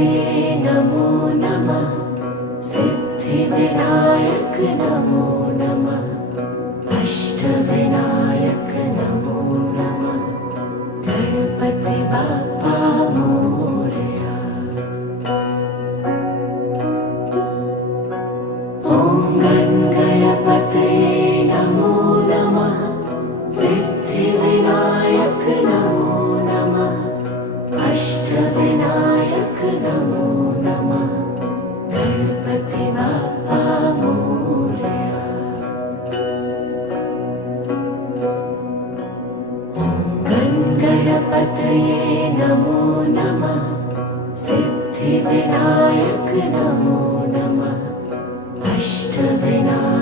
गणपतये नमो नमः। सिद्धिविनायक नमो नमः। अष्टविनायक नमो नमः। गणपति बाप्पा मोरया। ॐ गणपतये नमो नमः। सिद्धिविनायक नमो नमः। अष्टविनायक नमो नमः। गणपति बाप्पा मोरया। ॐ गणपतये नमो नमः। सिद्धिविनायक नमो नमः। अष्टविनायक